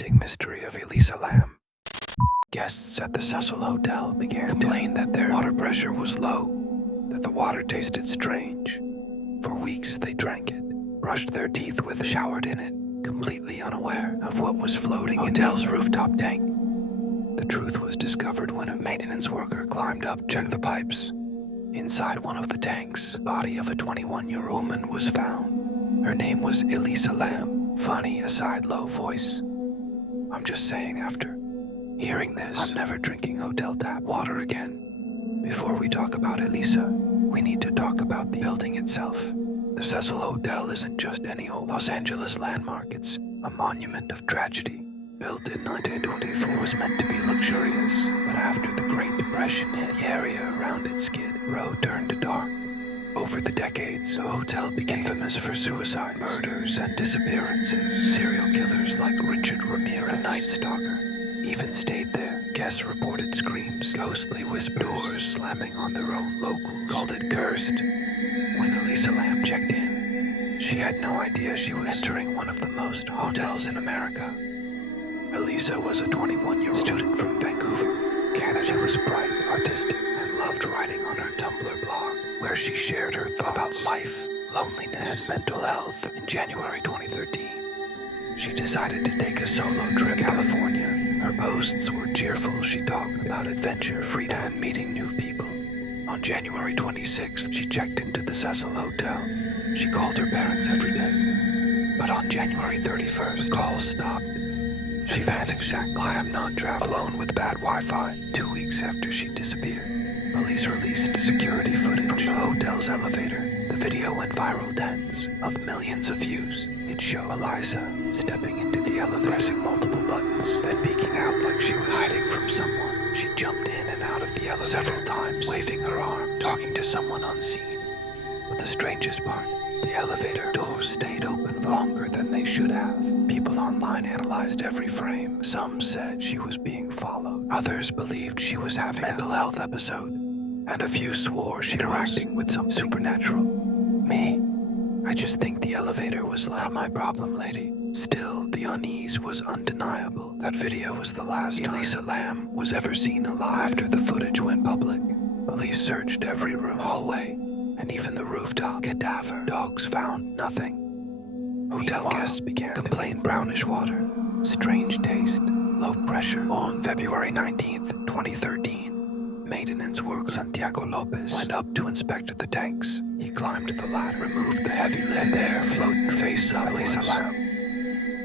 haunting mystery of Elisa Lam. Guests at the Cecil Hotel began to complain that their water pressure was low, that the water tasted strange. For weeks they drank it, brushed their teeth with it, showered in it, completely unaware of what was floating in the hotel's rooftop tank. The truth was discovered when a maintenance worker climbed up to check the pipes. Inside one of the tanks, the body of a 21-year-old woman was found. Her name was Elisa Lam. Funny aside, low voice. I'm just saying, after hearing this, I'm never drinking hotel tap water again. Before we talk about Elisa, we need to talk about the building itself. The Cecil Hotel isn't just any old Los Angeles landmark, it's a monument of tragedy. Built in 1924, it was meant to be luxurious, but after the Great Depression hit, the area around its Skid Row turned to dark. Over the decades, the hotel became famous for suicides, murders, and disappearances. Serial killers like Richard Ramirez, the Night Stalker, even stayed there. Guests reported screams, ghostly whispers, doors slamming on their own. Locals called it cursed. When Elisa Lam checked in, she had no idea she was entering one of the most hotels in America. Elisa was a 21-year-old student from Vancouver, Canada. She was bright, artistic, and loved writing on her Tumblr blog, where she shared her thoughts about life, loneliness, and mental health. In January 2013, she decided to take a solo trip to California. Her posts were cheerful. She talked about adventure, freedom, and meeting new people. On January 26th, she checked into the Cecil Hotel. She called her parents every day. But on January 31st, the call stopped. She vanished exactly. I am not traveling alone with bad Wi-Fi. 2 weeks after she disappeared, police released security footage from the hotel's elevator. The video went viral, tens of millions of views. It showed Elisa stepping into the elevator, pressing multiple buttons, then peeking out like she was hiding from someone. She jumped in and out of the elevator several times, waving her arm, talking to someone unseen. But the strangest part, the elevator doors stayed open longer than they should have. People online analyzed every frame. Some said she was being followed. Others believed she was having a mental health episode. And a few swore she was interacting with something supernatural. Me? I just think the elevator was not my problem, lady. Still, the unease was undeniable. That video was the last Elisa Lam was ever seen alive. After the footage went public, police searched every room, hallway, and even the rooftop. Cadaver. Dogs found nothing. Hotel guests began to complain brownish water, strange taste, low pressure. On February 19th, 2013, maintenance worker Santiago Lopez went up to inspect the tanks. He climbed the ladder, removed the heavy lid, and there, floating face up, Elisa Lam.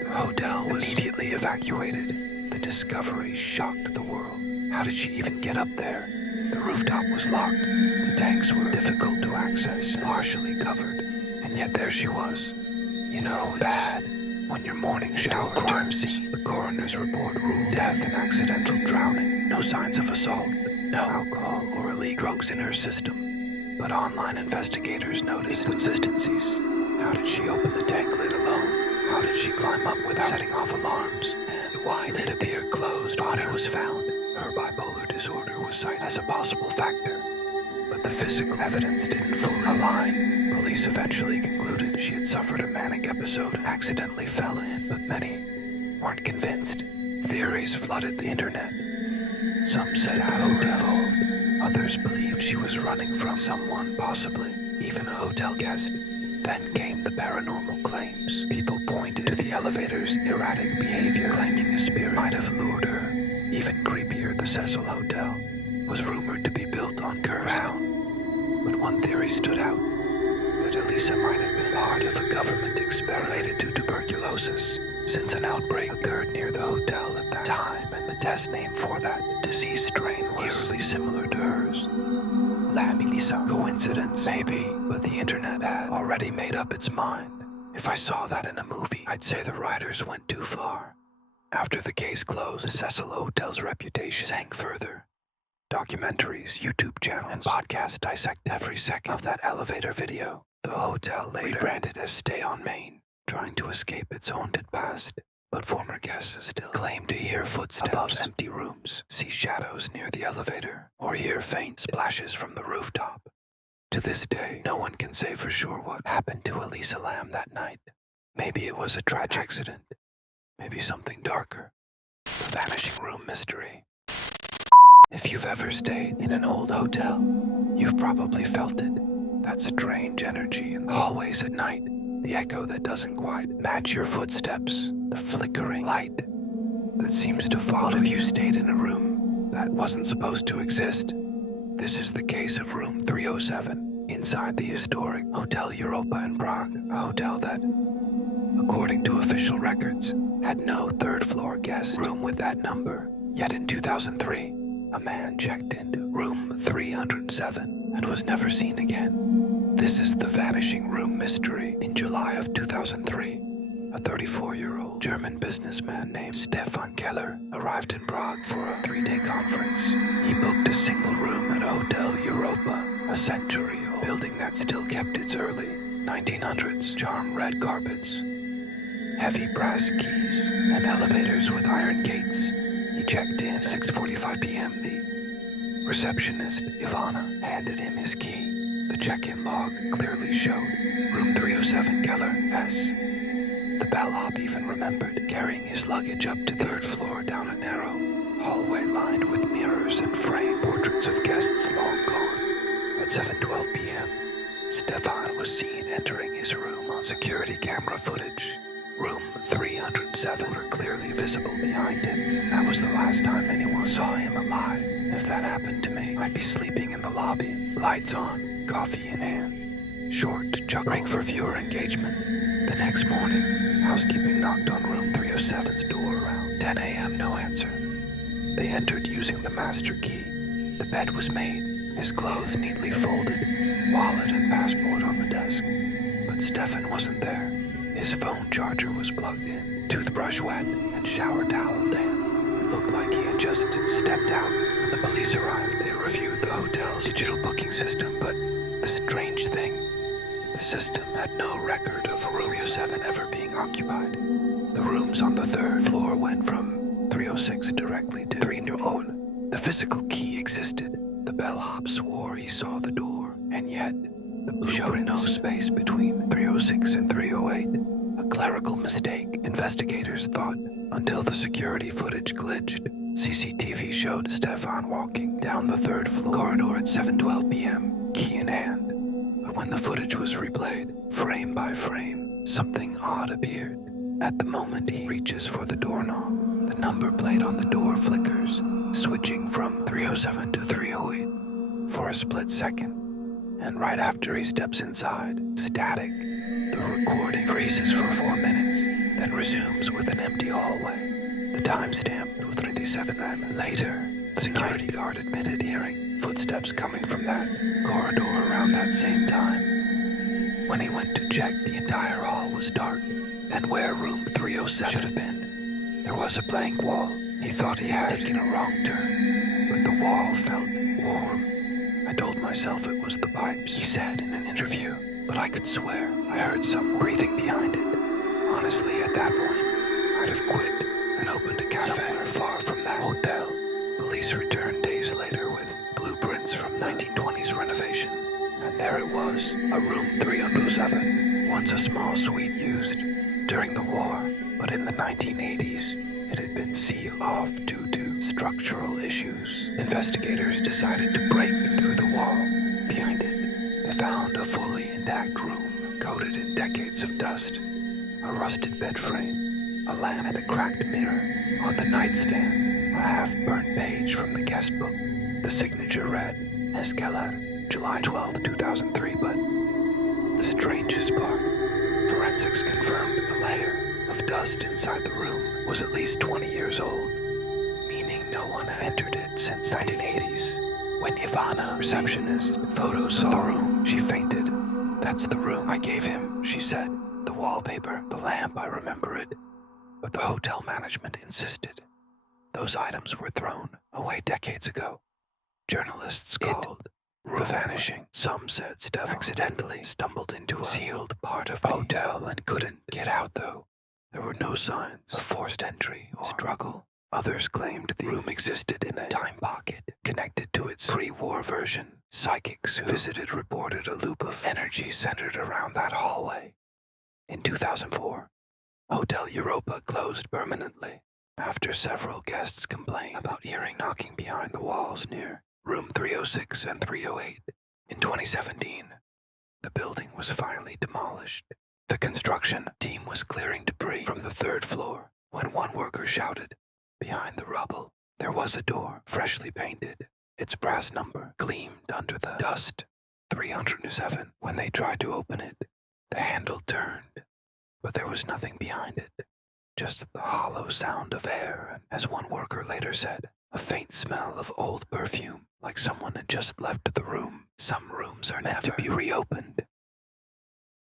The hotel was immediately evacuated. The discovery shocked the world. How did she even get up there? The rooftop was locked. The tanks were difficult to access, partially covered. And yet there she was. You know, it's bad when your morning shower crime scene. The coroner's report ruled death and accidental drowning. No signs of assault, no alcohol or illegal drugs in her system. But online investigators noticed inconsistencies. How did she open the tank lid alone? How did she climb up without setting off alarms? And why did it appear closed? Body was found. Her bipolar disorder was cited as a possible factor. But the physical evidence didn't fully align. Police eventually concluded she had suffered a manic episode and accidentally fell in, but many weren't convinced. Theories flooded the internet. Some said food involved. Others believed she was running from someone, possibly even a hotel guest. Then came the paranormal claims. People pointed to the elevator's erratic behavior, claiming a spirit might have lured her. Even creepier, the Cecil Hotel was rumored to be built on cursed ground. But one theory stood out, that Elisa might have been part of a government experiment related to tuberculosis, since an outbreak occurred near the hotel at that time, and the test name for that disease strain was eerily similar to hers. Lam Elisa. Coincidence? Maybe, but the internet had already made up its mind. If I saw that in a movie, I'd say the writers went too far. After the case closed, the Cecil Hotel's reputation sank further. Documentaries, YouTube channels, and podcasts dissect every second of that elevator video. The hotel later rebranded as Stay on Main, trying to escape its haunted past. But former guests still claim to hear footsteps above empty rooms, see shadows near the elevator, or hear faint splashes from the rooftop. To this day, no one can say for sure what happened to Elisa Lam that night. Maybe it was a tragic accident. Maybe something darker. The Vanishing Room Mystery. If you've ever stayed in an old hotel, you've probably felt it. That strange energy in the hallways at night. The echo that doesn't quite match your footsteps. The flickering light that seems to follow if you stayed in a room that wasn't supposed to exist. This is the case of room 307 inside the historic Hotel Europa in Prague, a hotel that, according to official records, had no third-floor guest room with that number. Yet in 2003, a man checked into room 307 and was never seen again. This is the Vanishing Room Mystery. In July of 2003, a 34-year-old German businessman named Stefan Keller arrived in Prague for a 3-day conference. He booked a single room at Hotel Europa, a century-old building that still kept its early 1900s charm red carpets, heavy brass keys, and elevators with iron gates. He checked in at 6:45 p.m. The receptionist, Ivana, handed him his key. The check-in log clearly showed room 307 Keller S. The bellhop even remembered carrying his luggage up to the 3rd floor down a narrow hallway lined with mirrors and framed portraits of guests long gone. At 7:12 p.m., Stefan was seen entering his room on security camera footage. Room 307 were clearly visible behind him. That was the last time anyone saw him alive. If that happened to me, I'd be sleeping in the lobby, lights on, coffee in hand. Short chuckle break for viewer engagement. The next morning, housekeeping knocked on room 307's door around 10 a.m. No answer. They entered using the master key. The bed was made, his clothes neatly folded, wallet and passport on the desk. But Stefan wasn't there. His phone charger was plugged in, toothbrush wet, and shower towel damp. It looked like he had just stepped out. When the police arrived, they reviewed the hotel's digital booking system, but the strange thing, the system had no record of room 307 ever being occupied. The rooms on the 3rd floor went from 306 directly to 301. The physical key existed. The bellhop swore he saw the door, and yet the blueprints showed no space between 306 and 308. A clerical mistake, investigators thought, until the security footage glitched. CCTV showed Stefan walking down the 3rd floor corridor at 7:12 p.m., key in hand. But when the footage was replayed, frame by frame, something odd appeared. At the moment he reaches for the doorknob, the number plate on the door flickers, switching from 307 to 308 for a split second. And right after he steps inside, static. The recording freezes for 4 minutes, then resumes with an empty hallway. The timestamp was 27 minutes later. A security guard admitted hearing footsteps coming from that corridor around that same time. When he went to check, the entire hall was dark, and where room 307 should have been, there was a blank wall. He thought he had taken a wrong turn, but the wall felt warm. I told myself it was the pipes, he said in an interview, but I could swear I heard someone breathing behind it. Honestly, at that point, I'd have quit and opened a cafe somewhere far from that hotel. Police returned days later with blueprints from 1920s renovation, and there it was, a room 307, once a small suite used during the war, but in the 1980s, it had been sealed off due to structural issues. Investigators decided to break through the wall. Behind it, they found a fully intact room coated in decades of dust, a rusted bed frame, a lamp, and a cracked mirror. On the nightstand, a half-burnt page from the guest book. The signature read, Escalar, July 12, 2003, but the strangest part, forensics confirmed the layer of dust inside the room was at least 20 years old, meaning no one had entered it since the 1980s. When Ivana, receptionist, photos of the room, she fainted. That's the room I gave him, she said. The wallpaper, the lamp, I remember it. But the hotel management insisted. Those items were thrown away decades ago. Journalists called the Vanishing. Some said Steph accidentally stumbled into a sealed part of the hotel and couldn't get out, though. There were no signs of forced entry or struggle. Others claimed the room existed in a time pocket connected to its pre-war version. Psychics who visited reported a loop of energy centered around that hallway. In 2004, Hotel Europa closed permanently after several guests complained about hearing knocking behind the walls near room 306 and 308. In 2017, the building was finally demolished. The construction team was clearing debris from the third floor when one worker shouted, "Behind the rubble, there was a door, freshly painted. Its brass number gleamed under the dust. 307. When they tried to open it, the handle turned, but there was nothing behind it, just the hollow sound of air, and as one worker later said, a faint smell of old perfume, like someone had just left the room. Some rooms are meant to be reopened